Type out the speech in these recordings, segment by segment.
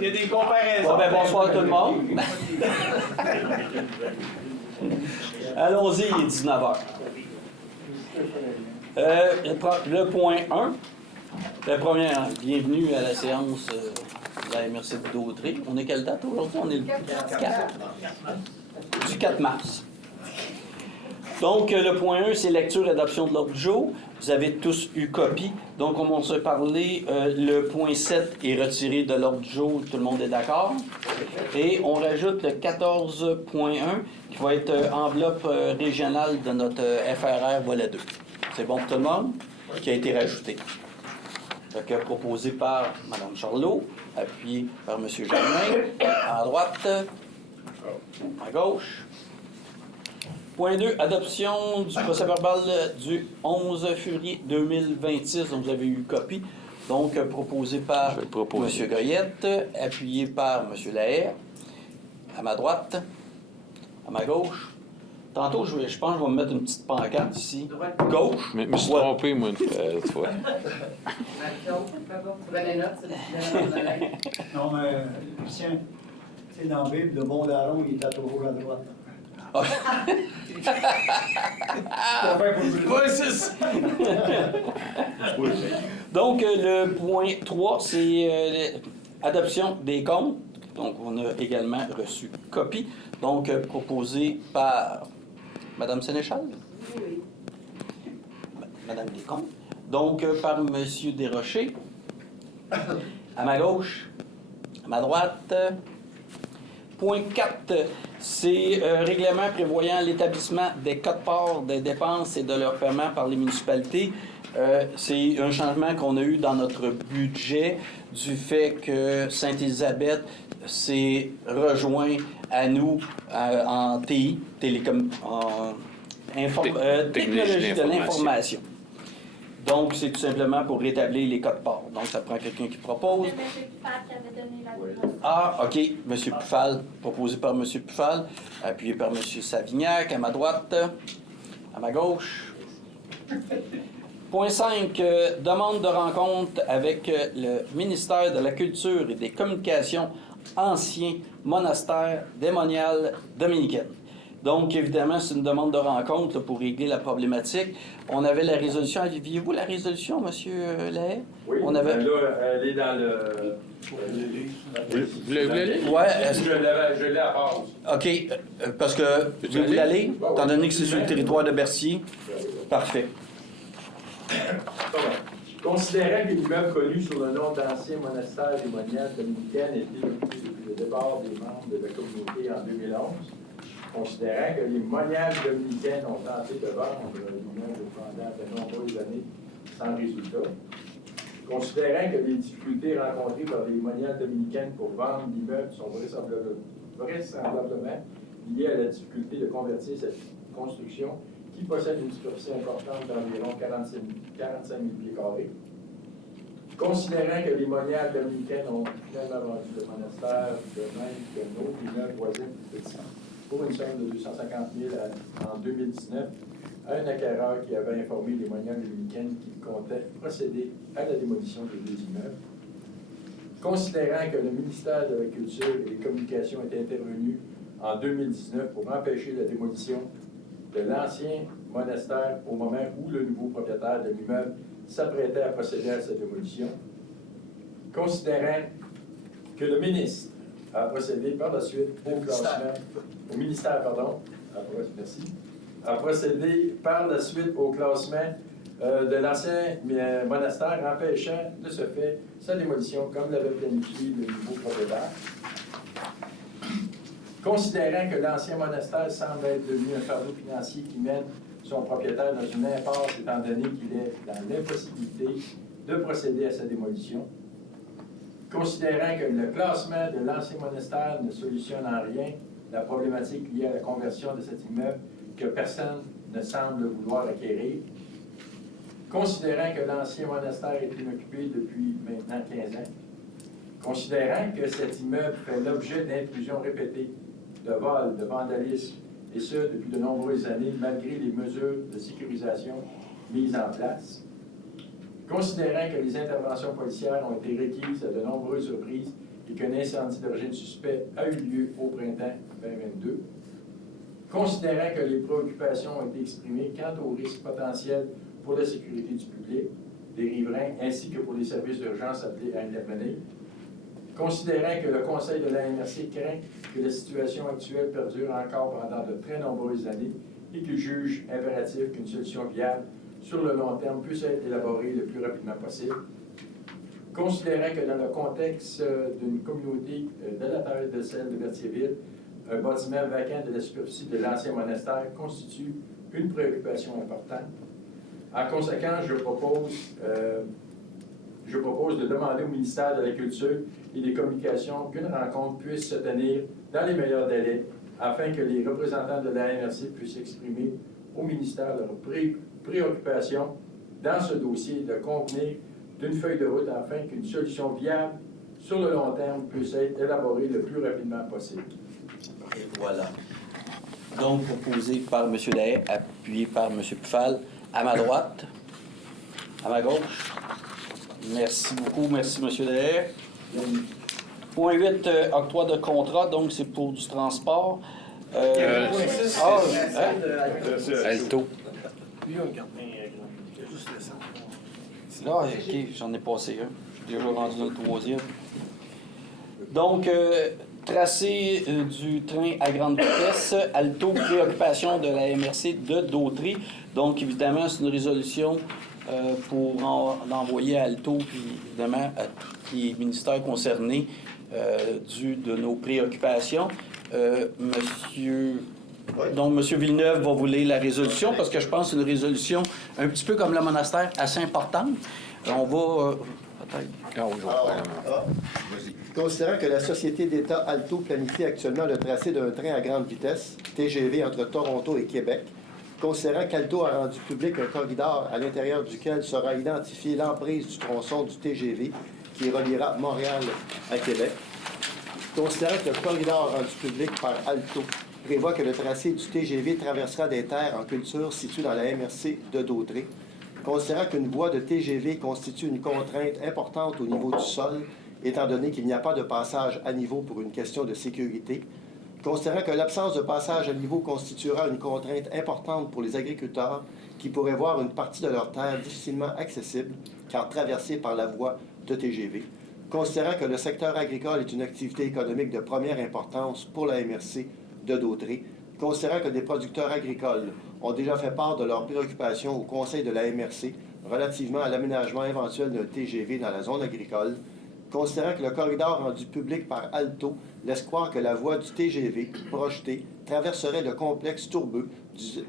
Il y a des comparaisons. Bon, ben, bonsoir tout le monde. Allons-y, il est 19h. Le point 1. La première, bienvenue à la séance de la MRC de Dautré. On est quelle date aujourd'hui? On est le 4. Du 4 mars. Donc, le point 1, c'est lecture et adoption de l'ordre du jour. Vous avez tous eu copie. Donc, comme on s'est parlé, le point 7 est retiré de l'ordre du jour. Tout le monde est d'accord? Et on rajoute le 14.1 qui va être enveloppe régionale de notre FRR volet 2. C'est bon pour tout le monde? Qui a été rajouté. Donc, proposé par Mme Charlot, appuyé par M. Germain, à droite, à gauche. Point 2, adoption du procès-verbal du 11 février 2026, dont vous avez eu copie. Donc, proposé par M. Goyette, appuyé par M. Lahaye, à ma droite, à ma gauche. Tantôt, je pense que je vais me mettre une petite pancarte ici. Gauche. Mais je me suis trompé, moi, une fois. Non, mais Lucien, tu sais, dans la Bible, le bon larron, il est toujours à droite. Oui, c'est ça. Donc, le point 3, c'est adoption des comptes. Donc, on a également reçu copie. Donc, proposé par Mme Sénéchal. Oui. Madame Descomptes. Donc, par M. Desrochers. À ma gauche. À ma droite. Point 4, c'est règlement prévoyant l'établissement des quotes-parts des dépenses et de leur paiement par les municipalités. C'est un changement qu'on a eu dans notre budget du fait que Sainte-Élisabeth s'est rejoint à nous en TI, technologie de l'information. Donc, c'est tout simplement pour rétablir les quotes-parts. Donc, ça prend quelqu'un qui propose. C'est M. Pufal qui avait donné la réponse. Ah, OK. M. Pufal, proposé par M. Pufal, appuyé par M. Savignac, à ma droite, à ma gauche. Point 5, demande de rencontre avec le ministère de la Culture et des Communications, ancien monastère démonial dominicain. Donc, évidemment, c'est une demande de rencontre là, pour régler la problématique. On avait la résolution. Aviez-vous la résolution, M. Lahaye? Oui, on avait... là, elle est dans le... Vous l'avez lu? Ouais. Je l'ai à part aussi. OK, parce que vous voulez aller, étant donné que c'est sur le territoire de Berthier? Parfait. Considérant que l'immeuble connu sous le nom d'ancien monastère démonial dominicain était depuis le départ des membres de la communauté en 2011, considérant que les moniales dominicaines ont tenté de vendre l'immeuble pendant de nombreuses années sans résultat, considérant que les difficultés rencontrées par les moniales dominicaines pour vendre l'immeuble sont vraisemblablement liées à la difficulté de convertir cette construction qui possède une superficie importante d'environ 45 000 pieds carrés. Considérant que les moniales dominicaines ont finalement vendu le monastère de même que nos immeubles voisins plus petits pour une somme de 250 000 en 2019 à un acquéreur qui avait informé les moniales dominicaines qu'il comptait procéder à la démolition des deux immeubles. Considérant que le ministère de la Culture et des Communications était intervenu en 2019 pour empêcher la démolition de l'ancien monastère au moment où le nouveau propriétaire de l'immeuble s'apprêtait à procéder à sa démolition. Considérant que le ministre a procédé par la suite au ministère, a procédé par la suite au classement de l'ancien monastère, empêchant de ce fait sa démolition comme l'avait planifié le nouveau propriétaire. Considérant que l'ancien monastère semble être devenu un fardeau financier qui mène son propriétaire dans une impasse étant donné qu'il est dans l'impossibilité de procéder à sa démolition. Considérant que le classement de l'ancien monastère ne solutionne en rien la problématique liée à la conversion de cet immeuble que personne ne semble vouloir acquérir. Considérant que l'ancien monastère est inoccupé depuis maintenant 15 ans. Considérant que cet immeuble fait l'objet d'intrusions répétées, de vols, de vandalisme, et ce, depuis de nombreuses années, malgré les mesures de sécurisation mises en place. Considérant que les interventions policières ont été requises à de nombreuses reprises et qu'un incendie d'origine suspect a eu lieu au printemps 2022. Considérant que les préoccupations ont été exprimées quant aux risques potentiels pour la sécurité du public, des riverains, ainsi que pour les services d'urgence appelés à intervenir. Considérant que le Conseil de la MRC craint que la situation actuelle perdure encore pendant de très nombreuses années et qu'il juge impératif qu'une solution viable sur le long terme puisse être élaborée le plus rapidement possible. Considérant que dans le contexte d'une communauté de la taille de celle de Berthierville, un bâtiment vacant de la superficie de l'ancien monastère constitue une préoccupation importante. En conséquence, je propose de demander au ministère de la Culture et des Communications qu'une rencontre puisse se tenir dans les meilleurs délais afin que les représentants de la MRC puissent exprimer au ministère leurs préoccupations dans ce dossier, de convenir d'une feuille de route afin qu'une solution viable sur le long terme puisse être élaborée le plus rapidement possible. Et voilà. Donc, proposé par M. Dahay, appuyé par M. Pfal, à ma droite, à ma gauche. Merci beaucoup. Merci, M. Dahay. Point 8, octroi de contrat, donc c'est pour du transport. Alto. Là, OK, j'en ai passé un. Je suis déjà rendu dans le troisième. Donc, tracé du train à grande vitesse, Alto, préoccupation de la MRC de Dautry. Donc, évidemment, c'est une résolution pour envoyer à Alto, puis évidemment à tous les ministères concernés de nos préoccupations. Donc, M. Villeneuve va vous lire la résolution parce que je pense que c'est une résolution un petit peu comme le monastère, assez importante. On va Considérant que la Société d'État Alto planifie actuellement le tracé d'un train à grande vitesse, TGV, entre Toronto et Québec, considérant qu'Alto a rendu public un corridor à l'intérieur duquel sera identifiée l'emprise du tronçon du TGV qui reliera Montréal à Québec, considérant que le corridor rendu public par Alto prévoit que le tracé du TGV traversera des terres en culture situées dans la MRC de Dautry, considérant qu'une voie de TGV constitue une contrainte importante au niveau du sol, étant donné qu'il n'y a pas de passage à niveau pour une question de sécurité, considérant que l'absence de passage à niveau constituera une contrainte importante pour les agriculteurs qui pourraient voir une partie de leur terre difficilement accessible car traversée par la voie de TGV, considérant que le secteur agricole est une activité économique de première importance pour la MRC de Dautry, considérant que des producteurs agricoles ont déjà fait part de leurs préoccupations au Conseil de la MRC relativement à l'aménagement éventuel d'un TGV dans la zone agricole, considérant que le corridor rendu public par Alto laisse croire que la voie du TGV projetée traverserait le complexe tourbeux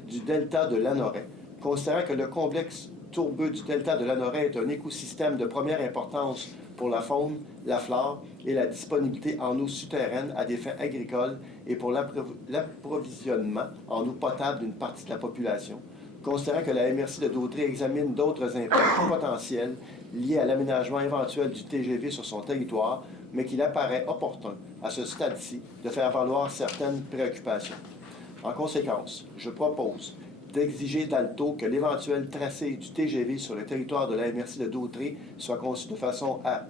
du delta de Lanoret, considérant que le complexe tourbeux du delta de Lanoret est un écosystème de première importance pour la faune, la flore et la disponibilité en eau souterraine à des fins agricoles et pour l'approvisionnement en eau potable d'une partie de la population, considérant que la MRC de Dautry examine d'autres impacts potentiels liés à l'aménagement éventuel du TGV sur son territoire, mais qu'il apparaît opportun, à ce stade-ci, de faire valoir certaines préoccupations. En conséquence, je propose d'exiger d'Alto que l'éventuel tracé du TGV sur le territoire de la MRC de Dautry soit conçu de façon à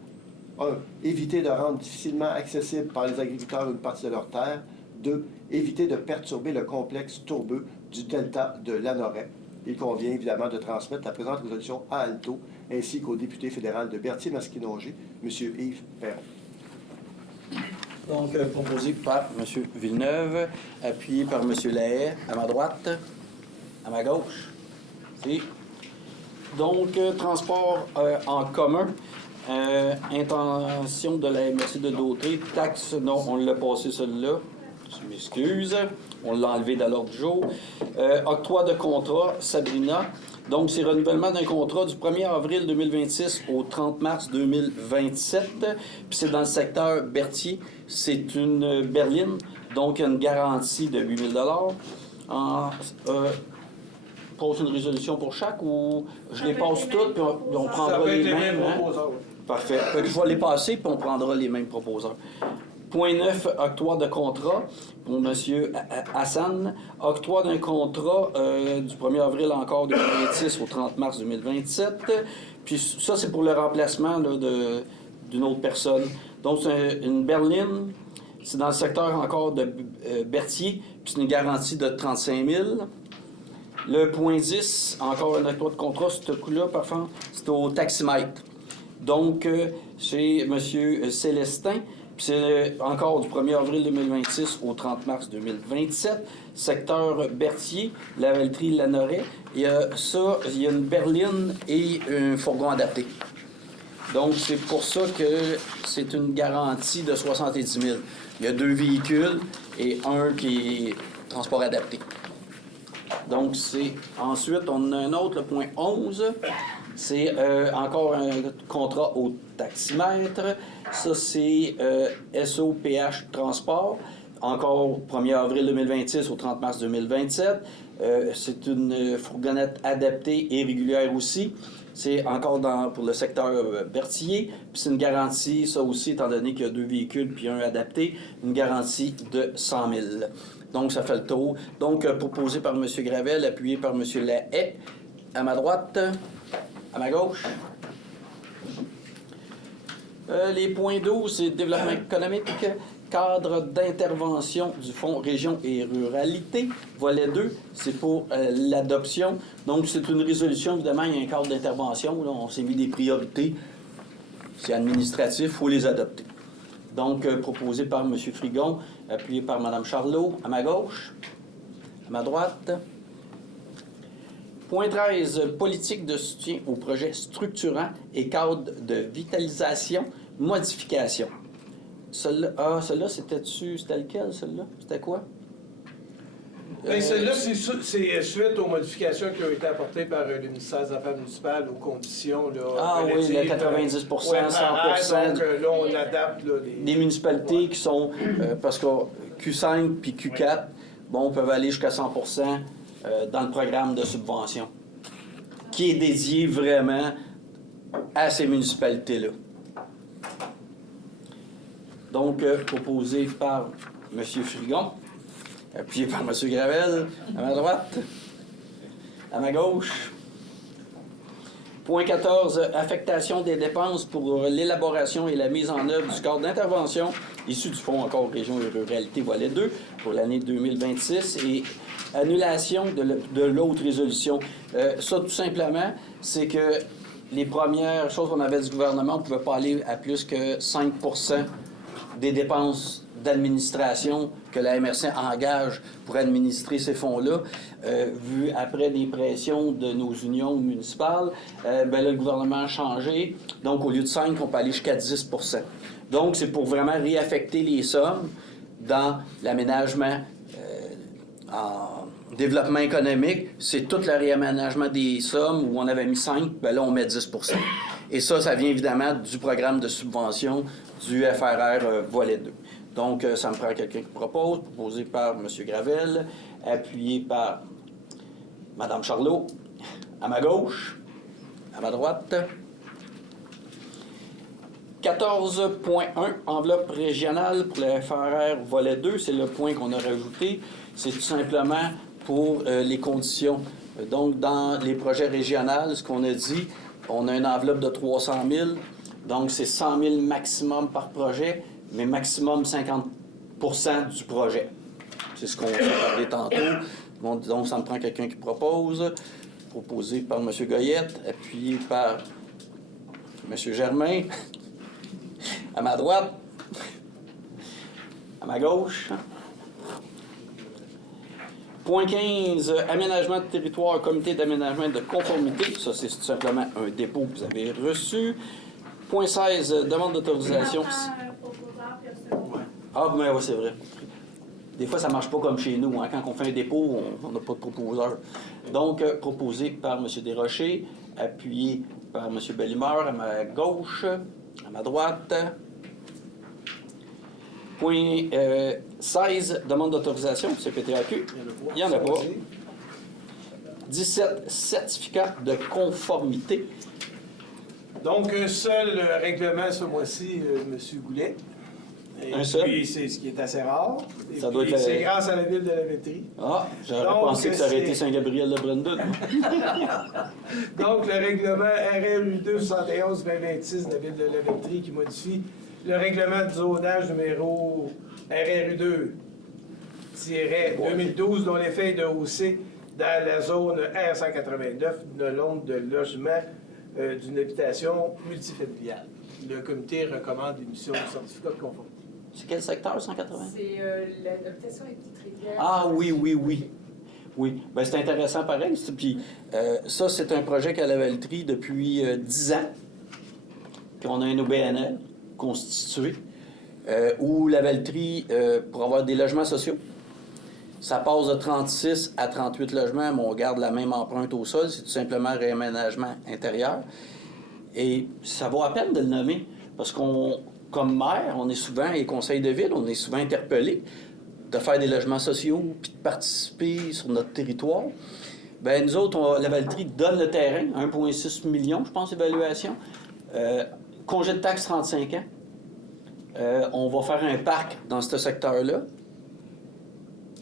1. Éviter de rendre difficilement accessible par les agriculteurs une partie de leur terre. 2. Éviter de perturber le complexe tourbeux du delta de Lanoret. Il convient évidemment de transmettre la présente résolution à Alto ainsi qu'au député fédéral de Berthier-Masquinongé, M. Yves Perron. donc proposé par M. Villeneuve, appuyé par M. Lahaye, à ma droite, à ma gauche. Merci. Donc, transport en commun. Intention de la MRC de Dautry. Taxe, non, on l'a passé celui-là. Je m'excuse. On l'a enlevé de l'ordre du jour. Octroi de contrat, Sabrina. Donc, c'est renouvellement d'un contrat du 1er avril 2026 au 30 mars 2027. Puis c'est dans le secteur Berthier. C'est une berline, donc une garantie de 8 000 pose une résolution pour chaque ou je les passe toutes puis on prendra les mêmes. Parfait. Je vais les passer puis on prendra les mêmes proposeurs. Point 9, octroi de contrat pour M. Hassan. Octroi d'un contrat du 1er avril encore 2026 au 30 mars 2027. Puis ça, c'est pour le remplacement là, d'une autre personne Donc, c'est une berline, c'est dans le secteur encore de Berthier, puis c'est une garantie de 35 000. Le point 10, encore un octroi de contrat, ce coup-là, parfois, c'est au taximètre. Donc, c'est M. Célestin, puis c'est encore du 1er avril 2026 au 30 mars 2027, secteur Berthier, Lavaltrie-Lanoret. Il y a une berline et un fourgon adapté. Donc, c'est pour ça que c'est une garantie de 70 000. Il y a 2 véhicules et un qui est transport adapté. Donc, ensuite, on a un autre, le point 11. C'est encore un contrat au taximètre. Ça, c'est SOPH Transport. Encore 1er avril 2026 au 30 mars 2027. C'est une fourgonnette adaptée et régulière aussi. C'est encore pour le secteur Berthier. Puis c'est une garantie, ça aussi, étant donné qu'il y a 2 véhicules puis un adapté, une garantie de 100 000. Donc, ça fait le tour. Donc, proposé par M. Gravel, appuyé par M. Lahaye. À ma droite, à ma gauche. Les points 12, c'est développement économique, cadre d'intervention du Fonds Région et Ruralité. Volet 2, c'est pour l'adoption. Donc, c'est une résolution, évidemment, il y a un cadre d'intervention. Là, on s'est mis des priorités. C'est administratif, il faut les adopter. Donc, proposé par M. Frigon, appuyé par Mme Charlot, à ma gauche, à ma droite. Point 13, politique de soutien aux projets structurants et cadre de vitalisation, modification. Celle-là, c'était lequel, celle-là? C'était quoi? Bien, celle-là, c'est suite aux modifications qui ont été apportées par le ministère des Affaires municipales aux conditions Ah oui, le 90 100 donc là, on adapte là, des municipalités qui sont, parce que Q5 puis Q4, bon, peuvent aller jusqu'à 100 dans le programme de subvention, qui est dédié vraiment à ces municipalités-là. Donc, proposé par M. Frigon, appuyé par M. Gravel, à ma droite, à ma gauche. Point 14, affectation des dépenses pour l'élaboration et la mise en œuvre du cadre d'intervention issu du Fonds encore Région et Ruralité volet 2 pour l'année 2026 et annulation de l'autre résolution. Ça, tout simplement, c'est que les premières choses qu'on avait du gouvernement, on ne pouvait pas aller à plus que 5 des dépenses d'administration que la MRC engage pour administrer ces fonds-là. Vu après les pressions de nos unions municipales, là, le gouvernement a changé. Donc, au lieu de 5, on peut aller jusqu'à 10 Donc, c'est pour vraiment réaffecter les sommes dans l'aménagement en développement économique. C'est tout le réaménagement des sommes où on avait mis 5, bien là, on met 10 Et ça vient évidemment du programme de subvention du FRR volet 2. Donc, ça me prend quelqu'un qui propose, proposé par M. Gravel, appuyé par Mme Charlot, à ma gauche, à ma droite. 14.1, enveloppe régionale pour le FRR volet 2, c'est le point qu'on a rajouté. C'est tout simplement pour les conditions. Donc, dans les projets régionaux, ce qu'on a dit, on a une enveloppe de 300 000, donc c'est 100 000 maximum par projet, mais maximum 50 % du projet. C'est ce qu'on a parlé tantôt. Donc, ça me prend quelqu'un qui propose. Proposé par M. Goyette, appuyé par M. Germain. À ma droite. À ma gauche. Point 15, aménagement de territoire, comité d'aménagement de conformité. Ça, c'est tout simplement un dépôt que vous avez reçu. Point 16, demande d'autorisation. Ah, mais oui, c'est vrai. Des fois, ça ne marche pas comme chez nous. Hein. Quand on fait un dépôt, on n'a pas de proposeur. Donc, proposé par M. Desrochers, appuyé par M. Bellimeur à ma gauche, à ma droite. Point 16, demande d'autorisation, CPTAQ. Il n'y en a pas. 17, certificat de conformité. Donc, un seul règlement ce mois-ci, M. Goulet. Et Un seul? Puis, c'est ce qui est assez rare. Et Ça doit puis, être c'est grâce à la ville de Lavaltrie. Ah, j'aurais Donc, pensé que ça aurait été Saint-Gabriel de Brandon. Donc, le règlement RL 271-2026 de la ville de Lavaltrie qui modifie le règlement de zonage numéro RRU2-2012 dont l'effet est de hausser dans la zone R189 le nombre de logements d'une habitation multifamiliale. Le comité recommande l'émission du certificat de conformité. C'est quel secteur, 180? C'est l'habitation et petite rivière. Ah oui. Oui, ben, c'est intéressant pareil. Puis ça, c'est un projet qu'à la Valtrie depuis 10 ans, qu'on a un OBNL constitué, où la Valtrie, pour avoir des logements sociaux, ça passe de 36 à 38 logements, mais on garde la même empreinte au sol, c'est tout simplement un réaménagement intérieur. Et ça vaut à peine de le nommer, parce qu'on, comme maire, on est souvent, et conseil de ville, on est souvent interpellé de faire des logements sociaux, puis de participer sur notre territoire. Bien, nous autres, la Valtrie donne le terrain, 1,6 million, je pense, évaluation. Congé de taxe 35 ans. On va faire un parc dans ce secteur-là.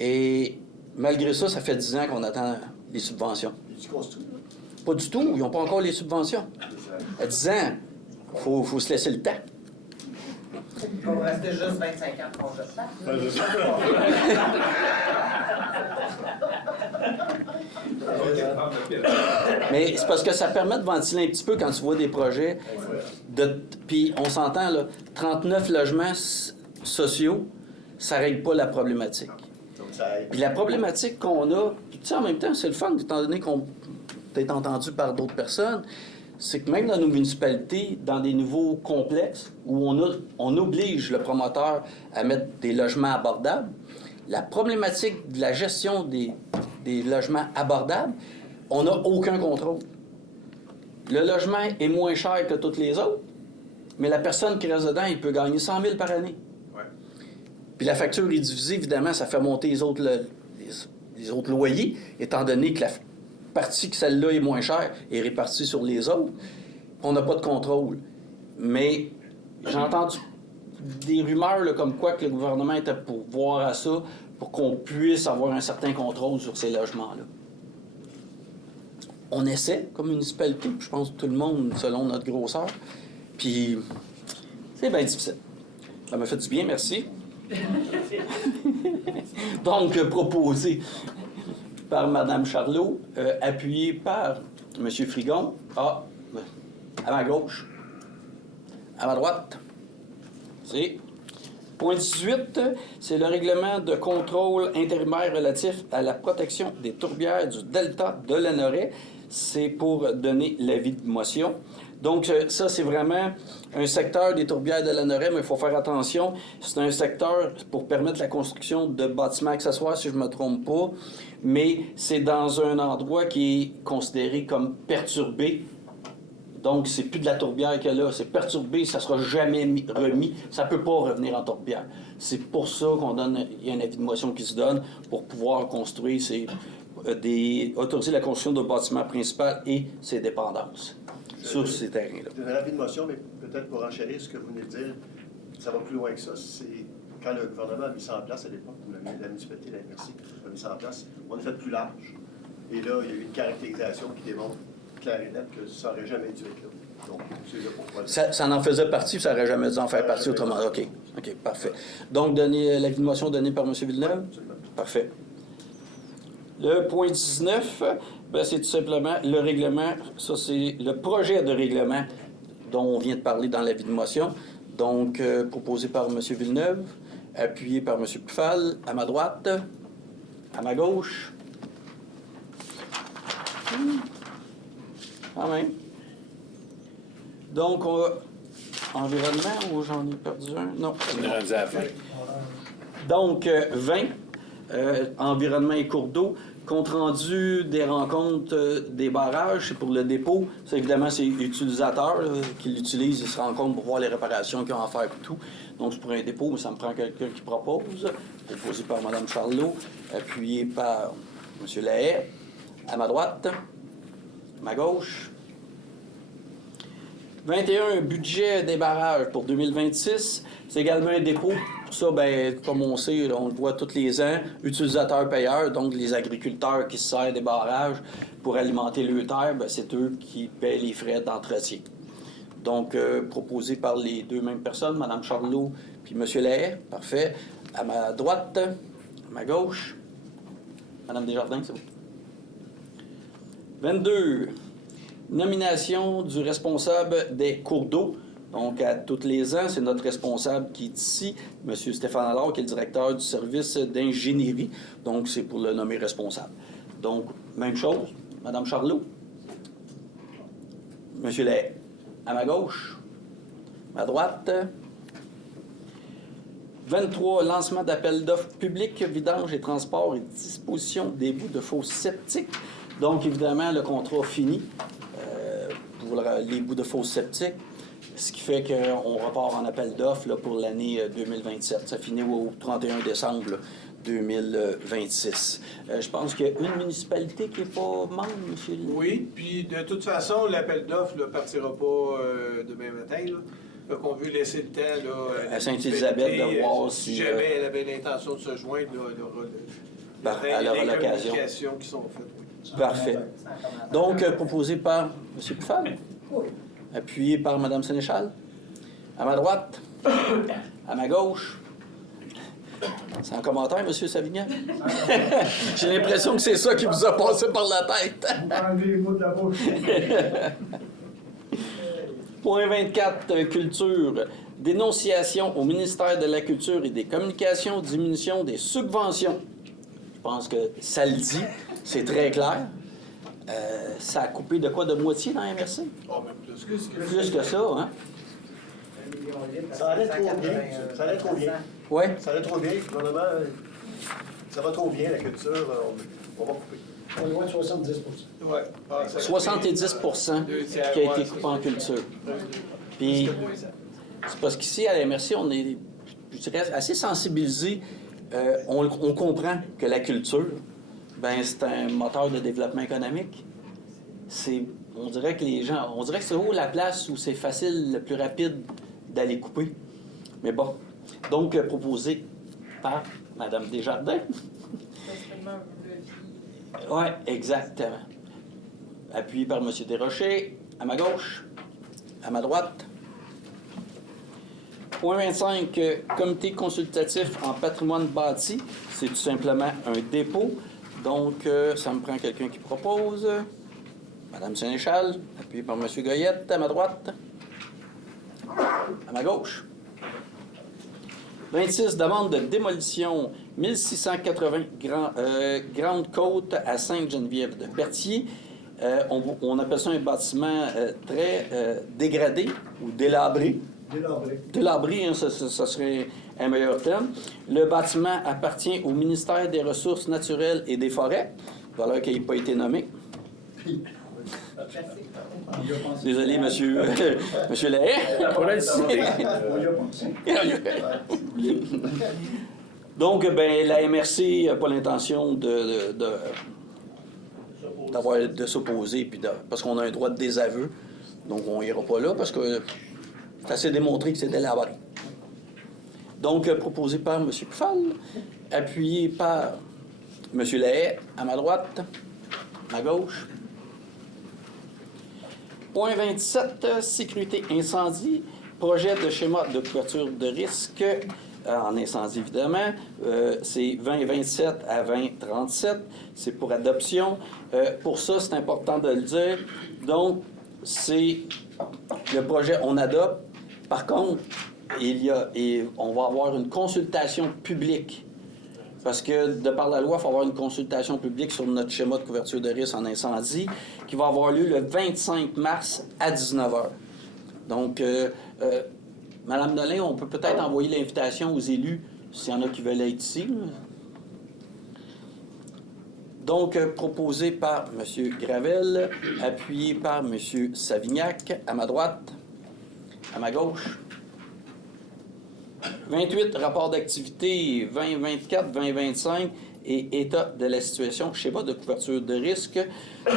Et malgré ça, ça fait 10 ans qu'on attend les subventions. Tu construis, là? Pas du tout, ils n'ont pas encore les subventions. À 10 ans, il faut se laisser le temps. Il va rester juste 25 ans de congé de taxe. Mais c'est parce que ça permet de ventiler un petit peu quand tu vois des projets. Puis on s'entend, là, 39 logements sociaux, ça ne règle pas la problématique. Donc, ça aide. Puis la problématique qu'on a, puis tu sais, en même temps, c'est le fun, étant donné qu'on peut être entendu par d'autres personnes, c'est que même dans nos municipalités, dans des nouveaux complexes, où on oblige le promoteur à mettre des logements abordables, la problématique de la gestion des logements abordables, on n'a aucun contrôle. Le logement est moins cher que tous les autres, mais la personne qui reste dedans, il peut gagner 100 000 par année. Ouais. Puis la facture est divisée, évidemment, ça fait monter les autres loyers, étant donné que la partie que celle-là est moins chère est répartie sur les autres. On n'a pas de contrôle. Mais j'ai entendu des rumeurs là, comme quoi que le gouvernement était pour voir à ça, pour qu'on puisse avoir un certain contrôle sur ces logements-là. On essaie, comme municipalité, puis je pense que tout le monde, selon notre grosseur. Puis, c'est bien difficile. Ça m'a fait du bien, merci. Donc, proposé par Mme Charlot, appuyé par M. Frigon, à ma gauche, à ma droite. C'est point 18, c'est le règlement de contrôle intérimaire relatif à la protection des tourbières du delta de Lanoraie. C'est pour donner l'avis de motion. Donc, ça, c'est vraiment un secteur des tourbières de Lanoraie, mais il faut faire attention. C'est un secteur pour permettre la construction de bâtiments accessoires, si je ne me trompe pas, mais c'est dans un endroit qui est considéré comme perturbé. Donc, c'est plus de la tourbière que là, c'est perturbé, ça ne sera jamais remis, ça ne peut pas revenir en tourbière. C'est pour ça qu'on donne, il y a un avis de motion qui se donne pour pouvoir construire autoriser la construction de bâtiments principaux et ses dépendances sur ces terrains-là. C'est une rapide motion, mais peut-être pour enchérir ce que vous venez de dire, ça va plus loin que ça. C'est quand le gouvernement a mis ça en place à l'époque, où la municipalité, la MRC, a mis ça en place, on a fait plus large. Et là, il y a eu une caractérisation qui démontre clair et net que ça n'aurait jamais dû être là. Donc, c'est là pourquoi. Ça en faisait partie ou ça n'aurait jamais dû en faire partie autrement? OK, parfait. Donc, l'avis de motion donnée par M. Villeneuve? Absolument. Parfait. Le point 19, ben, c'est tout simplement le règlement. Ça, c'est le projet de règlement dont on vient de parler dans l'avis de motion. Donc, proposé par M. Villeneuve, appuyé par M. Pfal, à ma droite, à ma gauche. Quand même. Donc, environnement, ou j'en ai perdu un? Non. On est rendu à la fin. Donc, 20, environnement et cours d'eau. Compte rendu des rencontres des barrages, c'est pour le dépôt. Ça, évidemment, c'est l'utilisateur qui l'utilise, il se rencontre pour voir les réparations qu'ils ont à faire et tout. Donc, c'est pour un dépôt, mais ça me prend quelqu'un qui propose. Proposé par Mme Charlot, appuyé par M. Lahaye. À ma droite, à ma gauche. 21, budget des barrages pour 2026. C'est également un dépôt. Ça, bien, comme on sait, on le voit tous les ans, utilisateurs-payeurs, donc les agriculteurs qui se servent des barrages pour alimenter leurs terres, bien, c'est eux qui paient les frais d'entretien. Donc, proposé par les deux mêmes personnes, Mme Charlot puis M. Lahaye. Parfait. À ma droite, à ma gauche, Mme Desjardins, c'est vous. 22. Nomination du responsable des cours d'eau. Donc, à tous les ans, c'est notre responsable qui est ici, M. Stéphane Allard, qui est le directeur du service d'ingénierie. Donc, c'est pour le nommer responsable. Donc, même chose, Mme Charlot, M. Lahaye. À ma gauche, à ma droite. 23, lancement d'appel d'offres publics, vidange et transport et disposition des bouts de fosses septiques. Donc, évidemment, le contrat fini pour les bouts de fosses septiques, ce qui fait qu'on repart en appel d'offres là, pour l'année 2027. Ça finit au 31 décembre là, 2026. Je pense qu'il y a une municipalité qui n'est pas membre, M. Oui, puis de toute façon, l'appel d'offres ne partira pas demain matin. Là. Donc, on veut laisser le temps là, à Sainte-Élisabeth de voir si si jamais elle avait l'intention de se joindre, là, elle aura à les l'occasion. communications qui sont faites. Oui. Parfait. Donc, proposé par M. Poufal, appuyé par Mme Sénéchal. À ma droite, à ma gauche. C'est un commentaire, M. Savignac? J'ai l'impression que c'est ça qui vous a passé par la tête. Vous enlevez les mots de la bouche. Point 24, culture. Dénonciation au ministère de la Culture et des Communications, diminution des subventions. Je pense que ça le dit, c'est très clair. Ça a coupé de quoi de moitié dans la MRC? Oh, même plus que ce que Plus que ça, hein? Ça allait trop bien. Ça allait trop bien. Oui. Ça allait trop bien. Le gouvernement, ça va trop bien, la culture. On va couper. On est loin de 70 Ouais. Ah, ça- 70 qui a été coupé en culture. Puis, c'est parce qu'ici, à la MRC, on est, je dirais, assez sensibilisés. On comprend que la culture, ben, c'est un moteur de développement économique. On dirait que c'est où la place où c'est facile, le plus rapide d'aller couper. Mais bon. Donc, proposé par Mme Desjardins. Oui, exactement. Appuyé par M. Desrochers, à ma gauche, à ma droite. Point 25, comité consultatif en patrimoine bâti. C'est tout simplement un dépôt. Donc, ça me prend quelqu'un qui propose. Mme Sénéchal, appuyé par M. Goyette, à ma droite. À ma gauche. 26, demande de démolition 1680 Grande-Côte à Sainte-Geneviève-de-Berthier. On appelle ça un bâtiment très dégradé ou délabré. Délabré. Délabré, hein, ça serait un meilleur terme. Le bâtiment appartient au ministère des Ressources naturelles et des Forêts, valeur qui n'a pas été nommé. Désolé, monsieur Lahaye. On y a pensé. Donc, ben, la MRC n'a pas l'intention de s'opposer, puis parce qu'on a un droit de désaveu. Donc, on n'ira pas là, parce que c'est assez démontré que c'est délabré. Donc, proposé par M. Poufal, appuyé par M. Lahaye, à ma droite, à ma gauche. Point 27, sécurité incendie, projet de schéma de couverture de risque en incendie, évidemment. C'est 2027 à 2037. C'est pour adoption. Pour ça, c'est important de le dire. Donc, c'est le projet, on adopte. Par contre, on va avoir une consultation publique. Parce que, de par la loi, il faut avoir une consultation publique sur notre schéma de couverture de risque en incendie qui va avoir lieu le 25 mars à 19h. Donc, Mme Nolin, on peut peut-être envoyer l'invitation aux élus s'il y en a qui veulent être ici. Donc, proposé par M. Gravel, appuyé par M. Savignac, à ma droite, à ma gauche. 28, rapport d'activité 2024-2025 et état de la situation, schéma de couverture de risque.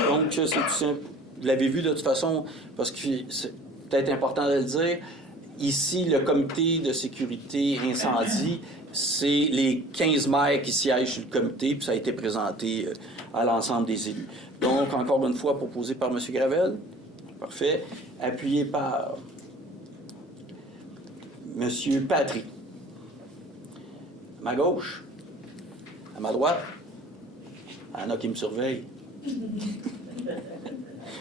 Donc, c'est tout simple. Vous l'avez vu de toute façon, parce que c'est peut-être important de le dire. Ici, le comité de sécurité incendie, c'est les 15 maires qui siègent sur le comité, puis ça a été présenté à l'ensemble des élus. Donc, encore une fois, proposé par M. Gravel. Parfait. Appuyé par Monsieur Patry. À ma gauche, à ma droite, il y en a qui me surveillent.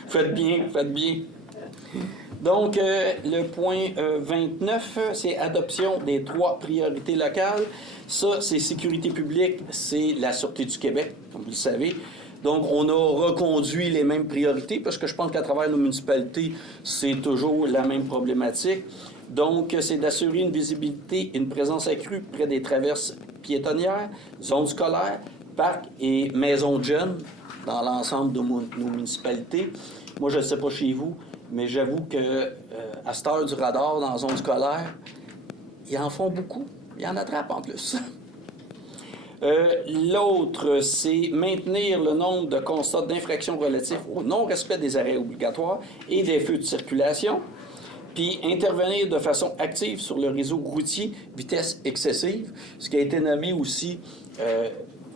Faites bien, faites bien. Donc, le point 29, c'est adoption des 3 priorités locales. Ça, c'est sécurité publique, c'est la Sûreté du Québec, comme vous le savez. Donc, on a reconduit les mêmes priorités parce que je pense qu'à travers nos municipalités, c'est toujours la même problématique. Donc, c'est d'assurer une visibilité et une présence accrue près des traverses piétonnières, zones scolaires, parcs et maisons de jeunes dans l'ensemble de nos municipalités. Moi, je ne sais pas chez vous, mais j'avoue qu'à cette heure du radar dans la zone scolaire, ils en font beaucoup. Ils en attrapent en plus. L'autre, c'est maintenir le nombre de constats d'infractions relatifs au non-respect des arrêts obligatoires et des feux de circulation, puis intervenir de façon active sur le réseau routier vitesse excessive, ce qui a été nommé aussi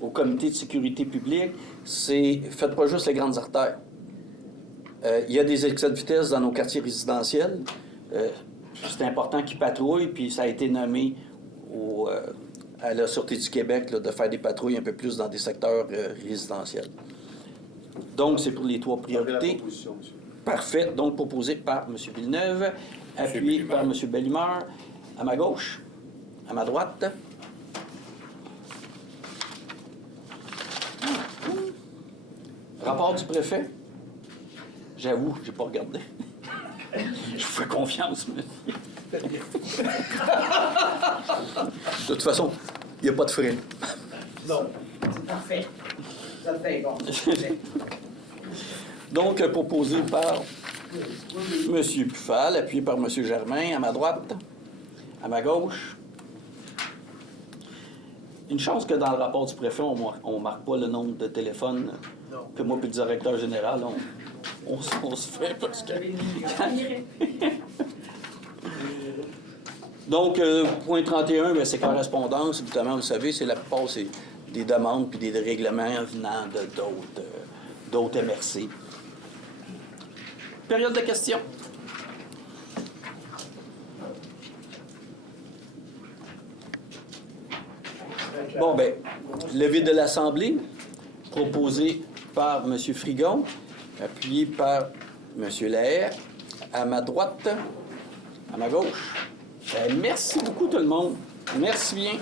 au comité de sécurité publique, c'est « faites pas juste les grandes artères ». Il y a des excès de vitesse dans nos quartiers résidentiels. C'est important qu'ils patrouillent, puis ça a été nommé à la Sûreté du Québec là, de faire des patrouilles un peu plus dans des secteurs résidentiels. Donc, c'est pour les 3 priorités. Parfait. Donc, proposé par M. Villeneuve, appuyé par M. Bellumeur. À ma gauche, à ma droite. Rapport du préfet. J'avoue, je n'ai pas regardé. Je vous fais confiance, monsieur. De toute façon, il n'y a pas de frais. Non. C'est parfait. Ça te fait bon. Donc, proposé par M. Buffal, appuyé par M. Germain, à ma droite, à ma gauche. Une chance que dans le rapport du préfet, on ne marque pas le nombre de téléphones que moi et le directeur général, on se fait parce que... Donc, point 31, bien, c'est correspondance. Évidemment, vous savez, c'est la plupart, c'est des demandes puis des règlements venant d'autres MRC. Période de questions. Bon, bien, levée de l'Assemblée, proposé par M. Frigon, appuyé par M. Lahaye, à ma droite, à ma gauche. Merci beaucoup tout le monde. Merci bien.